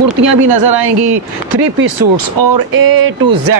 कुर्तियाँ भी नज़र आएंगी, 3 पीस सूट्स और A to Z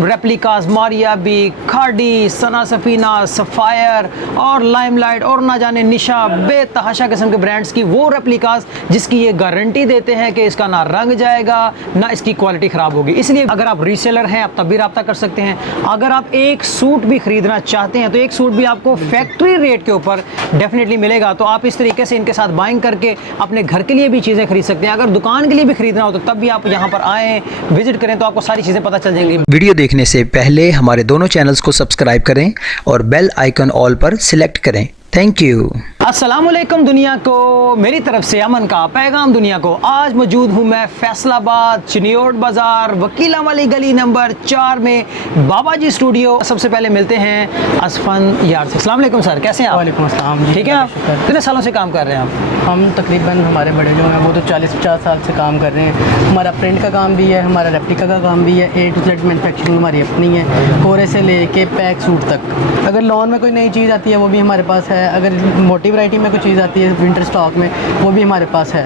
replicas, Maria B, Khaadi, Sana Safinaz, Sapphire और लाइमलाइट और ना जाने निशा, बेतहाशा किस्म के ब्रांड्स की वो रेप्लिकास जिसकी ये गारंटी देते हैं कि इसका ना रंग जाएगा ना इसकी क्वालिटी ख़राब होगी। इसलिए अगर आप रीसेलर हैं आप तब भी रब्ता कर सकते हैं। अगर आप एक सूट भी ख़रीदना चाहते हैं तो एक सूट भी आपको फैक्ट्री रेट के ऊपर डेफिनेटली मिलेगा। तो आप इस तरीके से इनके साथ बाइंग करके अपने घर के लिए भी चीज़ें खरीद सकते हैं। अगर दुकान के लिए भी खरीदना हो तो तब भी आप यहाँ पर आएँ, विजिट करें तो आपको सारी चीज़ें पता चल जाएंगी। वीडियो देखने से पहले हमारे दोनों चैनल्स को सब्सक्राइब करें और बेल आइकन ऑल पर सिलेक्ट करें। Thank you. अस्सलामुअलैकुम दुनिया को, मेरी तरफ से अमन का पैगाम दुनिया को। आज मौजूद हूँ मैं फैसलाबाद चिनियोट बाज़ार वकीला वाली गली नंबर 4 में बाबा जी स्टूडियो। सबसे पहले मिलते हैं असफन यार से। अस्सलाम वालेकुम सर, कैसे हैं आप? वालेकुम अस्सलाम। ठीक है आप? कितने सालों से काम कर रहे हैं आप? हम तकरीबन हमारे बड़े जो हैं वो तो 40-50 साल से काम कर रहे हैं। हमारा प्रिंट का काम भी है, हमारा रेप्लिका का काम भी है, A to Z मैन्युफैक्चरिंग हमारी अपनी है, कोरे से लेके पैक सूट तक। अगर लॉन में कोई नई चीज़ आती है वो भी हमारे पास है, अगर मोटी वैरायटी में कोई चीज़ आती है विंटर स्टॉक में वो भी हमारे पास है।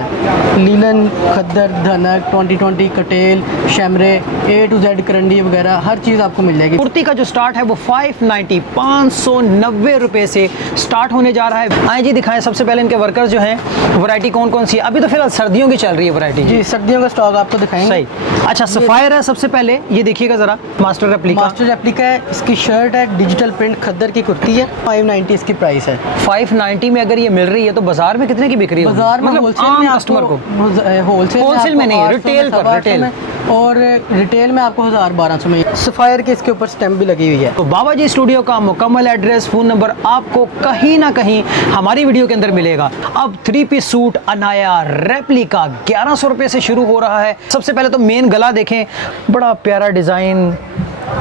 लीलन, खद्दर, धनक, 2020, कटेल, शमरे, A to Z करंडी वगैरह हर चीज़ आपको मिल जाएगी। कुर्ती का जो स्टार्ट है वो 590 रुपये से स्टार्ट होने जा रहा है। आए जी दिखाएं सबसे पहले इनके वर्कर्स जो हैं, वैरायटी कौन कौन सी है? अभी तो फिलहाल सर्दियों की चल रही है वैरायटी। जी सर्दियों का स्टॉक आपको दिखाएंगे। सही। अच्छा सफ़ायर है सबसे पहले, ये देखिएगा ज़रा, मास्टर रेप्लिका है। इसकी शर्ट है, डिजिटल प्रिंट खद्दर की कुर्ती है, 590 इसकी प्राइस है। 590 में अगर ये मिल रही है तो बाजार में कितने की बिक रही है? बाजार में मतलब होलसेल में कस्टमर को होलसेल में नहीं, रिटेल पर, रिटेल और रिटेल में आपको 1200 में। सफ़ायर के इसके ऊपर स्टैम्प भी लगी हुई है। तो बाबा जी स्टूडियो का मुकम्मल एड्रेस, फ़ोन नंबर आपको कहीं ना कहीं हमारी वीडियो के अंदर मिलेगा। अब 3 पीस सूट अनाया रेप्लिका 1100 रुपये से शुरू हो रहा है। सबसे पहले तो मेन गला देखें, बड़ा प्यारा डिज़ाइन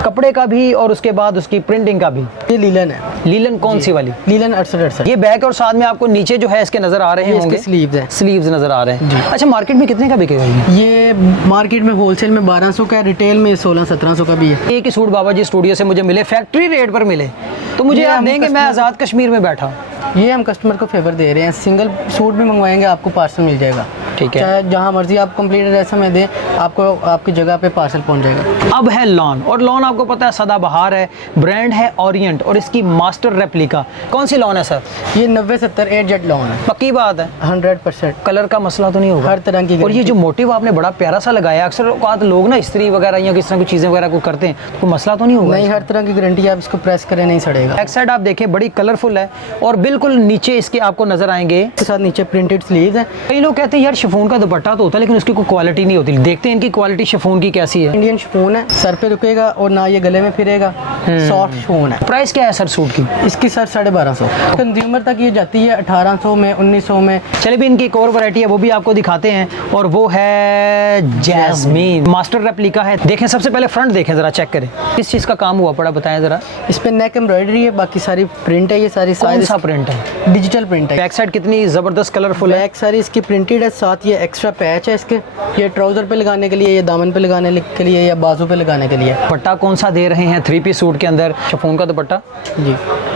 कपड़े का भी और उसके बाद उसकी प्रिंटिंग का भी। ये लीलन है। लीलन कौन सी वाली? लीलन 68। ये बैक और साथ में आपको नीचे जो है इसके नजर आ रहे होंगे, स्लीव्स है, स्लीव्स नजर आ रहे हैं। अच्छा मार्केट में कितने का बिकेगा ये? मार्केट में होलसेल में 1200 का है, रिटेल में 1600-1700 का भी है। एक ही सूट बाबा जी स्टूडियो से मुझे मिले फैक्ट्री रेट पर मिले तो मुझे आप देंगे? मैं आज़ाद कश्मीर में बैठा, ये हम कस्टमर को फेवर दे रहे हैं। सिंगल सूट भी मंगवाएंगे आपको पार्सल मिल जाएगा। ठीक है, चाहे जहाँ मर्जी आप कंप्लीट एड्रेस में दें, आपको आपकी जगह पे पार्सल पहुंच जाएगा। अब है लॉन, और लॉन आपको पता है सदाबहार है, ब्रांड है ओरिएंट और इसकी मास्टर रेप्लिका। कौन सी लॉन है सर? ये 90-70 8 लॉन है। पक्की बात है? 100%। कलर का मसला तो नहीं होगा? हर तरह की। और ये जो मोटिव आपने बड़ा प्यारा सा लगाया, अक्सर लोग ना इस्त्री वगैरह या किस तरह की चीज़ें वगैरह को करते हैं, तो मसला तो नहीं होगा? नहीं, हर तरह की गारंटी, आप इसको प्रेस करें नहीं सड़ेगा। बैक साइड आप देखें बड़ी कलरफुल है और बिल्कुल नीचे इसके आपको नजर आएंगे, इसके साथ नीचे प्रिंटेड स्लीव्स है। कई लोग कहते हैं यार शिफॉन का दुपट्टा तो होता है लेकिन उसकी कोई क्वालिटी नहीं होती। देखते हैं इनकी क्वालिटी शिफॉन की कैसी है। इंडियन शिफॉन है, सर पे रुकेगा और ना ये गले में फिरेगा, सॉफ्ट शिफॉन है। प्राइस क्या है सर सूट की? इसकी सर 1250। कंज्यूमर तक ये जाती है 1800 में, 1900 में। चलिए भी इनकी एक और वैरायटी है वो भी आपको दिखाते हैं और वो है जैस्मीन मास्टर रेप्लिका है। देखें सबसे पहले फ्रंट देखें जरा, चेक करें किस चीज़ का काम हुआ पड़ा, बताएं जरा। इस पे नेक एम्ब्रॉयडरी है, बाकी सारी प्रिंट है। ये सारी कौन सा प्रिंट है? डिजिटल प्रिंट है। बैक साइड कितनी ज़बरदस्त कलरफुल है। बैक सारी इसकी प्रिंटेड है, साथ ये एक्स्ट्रा पैच है इसके, ये ट्राउज़र पे लगाने के लिए, ये दामन पे लगाने के लिए या बाजू पे लगाने के लिए। दुपट्टा कौन सा दे रहे हैं? 3 पीस सूट के अंदर शिफॉन का दुपट्टा जी,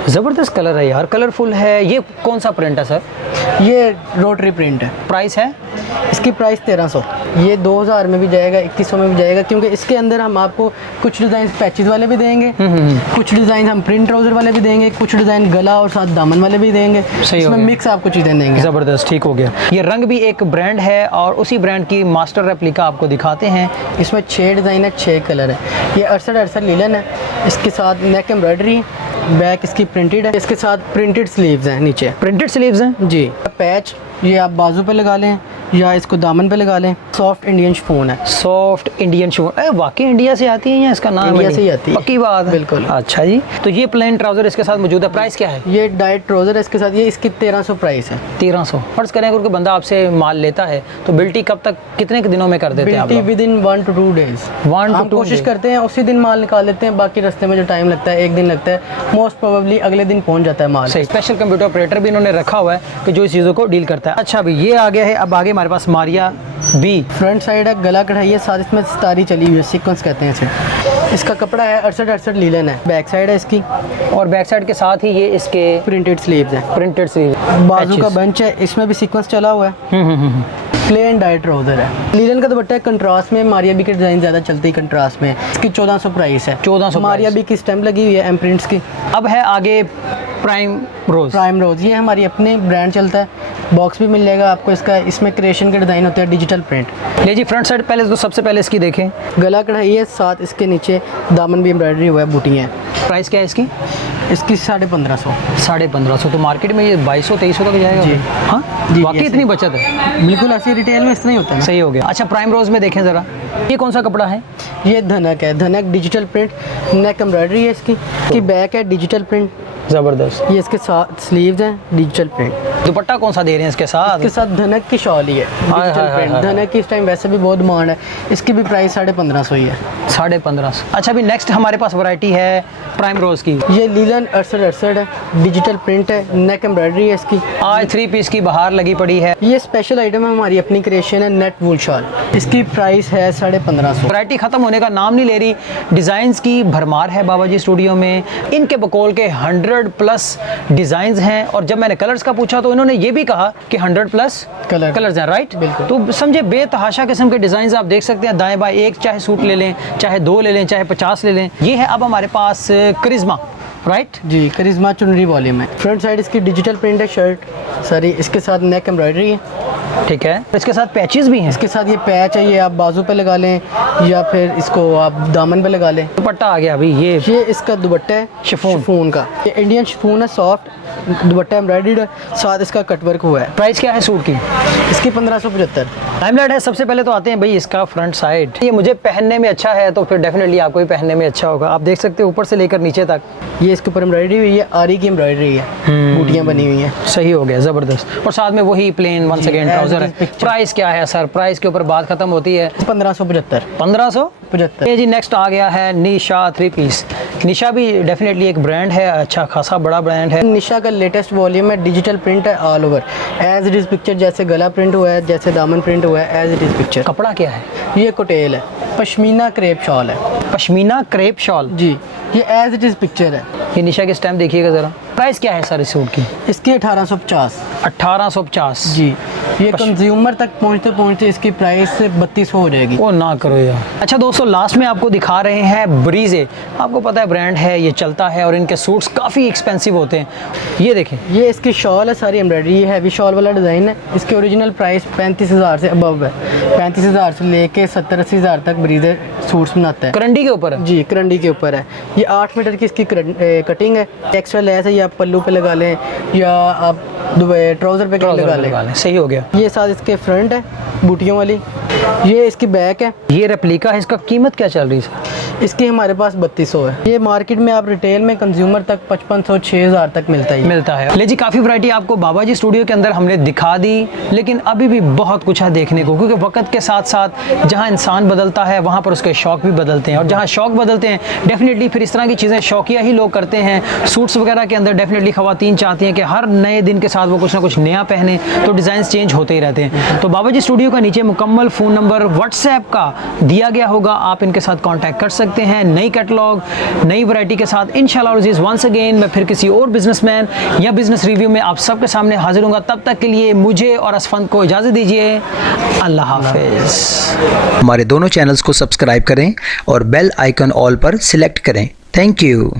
ज़बरदस्त कलर है यार, कलरफुल है। ये कौन सा प्रिंट है सर? ये रोटरी प्रिंट है। प्राइस है इसकी प्राइस 1300। ये 2000 में भी जाएगा, 2100 में भी जाएगा, क्योंकि इसके अंदर हम आपको कुछ डिज़ाइन पैचेस वाले भी देंगे, कुछ डिज़ाइन हम प्रिंट ट्राउज़र वाले भी देंगे, कुछ डिज़ाइन गला और साथ दामन वाले भी देंगे। इसमें मिक्स आपको चीज़ें देंगे। ज़बरदस्त, ठीक हो गया। ये रंग भी एक ब्रांड है और उसी ब्रांड की मास्टर रेप्लिका आपको दिखाते हैं। इसमें 6 डिज़ाइन है, 6 कलर है। ये 68 लीलन है, इसके साथ नेक एम्ब्रॉयडरी, बैक इसकी प्रिंटेड है, इसके साथ प्रिंटेड स्लीव्स हैं, नीचे प्रिंटेड स्लीव्स हैं जी। पैच ये आप बाजू पे लगा लें या इसको दामन पे लगा लें। सॉफ्ट इंडियन शिफॉन है। सॉफ्ट इंडियन शिफॉन, वाकई इंडिया से आती है या इसका नाम इंडिया से ही आती है? पक्की बात है, बिल्कुल। अच्छा जी, तो ये प्लेन ट्राउजर इसके साथ मौजूद है। प्राइस क्या है? ये डाइट ट्राउजर है इसके साथ, ये इसकी 1300 प्राइस है। 1300। फर्ज करें अगर कोई बंदा आपसे माल लेता है तो बिल्टी कब तक, कितने के दिनों में कर देते हैं आप? With in 1 to 2 days. हम कोशिश करते हैं उसी दिन माल निकाल देते हैं, बाकी रास्ते में जो टाइम लगता है 1 दिन लगता है, मोस्ट प्रोबेबली अगले दिन पहुंच जाता है माल। स्पेशल कंप्यूटर ऑपरेटर भी इन्होंने रखा हुआ है कि जो इस चीज़ों को डील करता है। अच्छा अभी ये आ गया है, अब आगे हमारे पास मारिया बी। फ्रंट साइड है, गला कढ़ाई है, साथ इसमें सितारी चली हुई है, सीक्वेंस कहते हैं इसे। इसका कपड़ा है 68 लीलन है। बैक साइड है इसकी, और बैक साइड के साथ ही ये इसके प्रिंटेड स्लीव्स है। प्रिंटेड स्लीव, बाजू का बंच है, इसमें भी सीक्वेंस चला हुआ है। प्लेन डाइट ट्राउजर है। लीलन का दुपट्टा है कंट्रास्ट में, हमारी अभी के डिज़ाइन ज़्यादा चलती है कंट्रास्ट में। इसकी 1400 प्राइस है। 1400 हमारी अभी की स्टैम्प लगी हुई है एम्प्रिंट्स की। अब है आगे प्राइम रोज। प्राइम रोज ये हमारी अपनी ब्रांड चलता है, बॉक्स भी मिल जाएगा आपको इसका। इसमें क्रिएशन के डिज़ाइन होते हैं, डिजिटल प्रिंट। ले जी फ्रंट साइड पहले तो सबसे पहले इसकी देखें। गला कढ़ाई है, साथ इसके नीचे दामन भी एम्ब्रॉयडरी हुआ है, बूटियाँ हैं। प्राइस क्या है इसकी? इसकी 1550। 1550। तो मार्केट में ये 2200-2300 तक जाएगा जी। हाँ जी, वाकई इतनी बचत है। बिल्कुल ऐसी रिटेल में इतना ही होता है। सही हो गया। अच्छा प्राइम रोज में देखें ज़रा, ये कौन सा कपड़ा है? ये धनक है, धनक डिजिटल प्रिंट, नेक एम्ब्रॉयडरी है इसकी बैक है डिजिटल प्रिंट। ज़बरदस्त। ये इसके साथ स्लीव्स हैं डिजिटल प्रिंट। दुपट्टा कौन सा दे रहे हैं इसके साथ? इसके साथ धनक की शॉल ही है डिजिटल प्रिंट। धनक की इस टाइम वैसे भी बहुत डिमांड है, इसकी भी प्राइस 1550 ही है। 1550। अच्छा अभी नेक्स्ट हमारे पास वैरायटी है प्राइम रोज की। ये लीलन 68 है, डिजिटल प्रिंट है, नेक एम्ब्रॉयडरी है इसकी। आज 3 पीस की बाहर लगी पड़ी है। ये स्पेशल आइटम है, हमारी अपनी क्रिएशन है, नेट वूल शॉल। इसकी प्राइस है 1550। वैरायटी ख़त्म होने का नाम नहीं ले रही, डिज़ाइंस की भरमार है बाबा जी स्टूडियो में। इनके बकौल के 100+ डिज़ाइंस हैं, और जब मैंने कलर्स का पूछा तो इन्होंने ये भी कहा कि 100+ कलर्स हैं, राइट? बिल्कुल। तो समझे बेतहाशा किस्म के डिज़ाइंस आप देख सकते हैं दाएं बाएं। एक चाहे सूट ले लें, चाहे 2 ले लें, चाहे 50 ले लें। ये है अब हमारे पास करिश्मा, राइट? जी, करिश्मा चुनरी वॉल्यूम है। फ्रंट साइड इसकी डिजिटल प्रिंट है शर्ट सारी, इसके साथ नेक एम्ब्रॉयडरी है। ठीक है। इसके साथ पैचेस भी हैं। इसके साथ ये पैच है, ये आप बाजू पे लगा लें या फिर इसको आप दामन पे लगा लें। दुपट्टा आ गया अभी। ये इसका दुपट्टा है शिफॉन का। ये इंडियन शिफॉन है, सॉफ्ट दुपट्टा एम्ब्रॉयडर्ड है, साथ इसका कटवर्क हुआ है। प्राइस क्या है सूट की? इसकी 1575। लाइमलाइट है। सबसे पहले तो आते हैं भाई इसका फ्रंट साइड। ये मुझे पहनने में अच्छा है तो फिर डेफिनेटली आपको भी पहनने में अच्छा होगा। आप देख सकते हैं ऊपर से लेकर नीचे तक ये इसके ऊपर एम्ब्रॉयडरी हुई है, आरी की एम्ब्रॉयडरी है, बूटियाँ बनी हुई हैं। सही हो गया, ज़बरदस्त। और साथ में वही प्लेन वन सेकेंड ट्राउजर है। प्राइस क्या है सर? प्राइस के ऊपर बात खत्म होती है। 1575। 1575। ये जी नेक्स्ट आ गया है निशा 3 पीस। निशा भी डेफिनेटली एक ब्रांड है, अच्छा खासा बड़ा ब्रांड है। निशा का लेटेस्ट वॉल्यूम है, डिजिटल प्रिंट है all over, as it is picture. जैसे गला प्रिंट हुआ है, जैसे दामन प्रिंट हुआ है, एज इट इज पिक्चर। कपड़ा क्या है? ये कोटेल है, पश्मीना क्रेप शॉल है। पश्मीना क्रेप शॉल जी, ये एज इट इज पिक्चर है। ये निशा के स्टैम्प देखिएगा ज़रा। प्राइस क्या है सर इस सूट की? इसकी 1850। 1850। जी, ये कंज्यूमर तक पहुंचते पहुंचते इसकी प्राइस 3200 हो जाएगी। वो ना करो यार। अच्छा दोस्तों, लास्ट में आपको दिखा रहे हैं ब्रीजे। आपको पता है ब्रांड है, ये चलता है और इनके सूट्स काफ़ी एक्सपेंसिव होते हैं। ये देखें, ये इसकी शॉल है, सारी एम्ब्रॉयडरी है, हैवी शॉल वाला डिज़ाइन है। इसकी ओरिजिनल प्राइस 35,000 से अबव है। 35,000 से लेके 70-80,000 तक ब्रीजे सूट्स बनाता है। करंडी के ऊपर है? जी, करंडी के ऊपर है। ये 8 मीटर की इसकी कटिंग है। एक्स्ट्रा लेस है, या आप पल्लू पे लगा लें या आप ट्राउज़र पे लगा लें। सही हो गया। ये साथ इसके फ्रंट है बूटियों वाली, ये इसकी बैक है। ये रेप्लिका है, इसका कीमत क्या चल रही है? इसकी हमारे पास 3200 है। ये मार्केट में आप रिटेल में कंज्यूमर तक 5500-6000 तक मिलता है। ले जी, काफ़ी वैरायटी आपको बाबा जी स्टूडियो के अंदर हमने दिखा दी, लेकिन अभी भी बहुत कुछ है देखने को, क्योंकि वक्त के साथ साथ जहाँ इंसान बदलता है वहाँ पर उसके शौक भी बदलते हैं, और जहाँ शौक बदलते हैं डेफिनेटली फिर इस तरह की चीज़ें शौकिया ही लोग करते हैं। सूट्स वगैरह के अंदर डेफिनेटली ख़वातीन चाहती हैं कि हर नए दिन के साथ वो कुछ ना कुछ नया पहने, तो डिज़ाइन चेंज होते ही रहते हैं। तो बाबा जी स्टूडियो का नीचे मुकम्मल फ़ोन नंबर व्हाट्सएप का दिया गया होगा, आप इनके साथ कॉन्टैक्ट कर सकते हैं नई कैटलॉग नई वैरायटी के साथ। इंशाल्लाह वंस अगेन मैं फिर किसी और बिजनेसमैन या बिजनेस रिव्यू में आप सबके सामने हाजिर हूँगा। तब तक के लिए मुझे और असफंद को इजाज़त दीजिए। अल्लाह हाफिज़। हमारे दोनों चैनल्स को सब्सक्राइब करें और बेल आइकन ऑल पर सिलेक्ट करें। Thank you.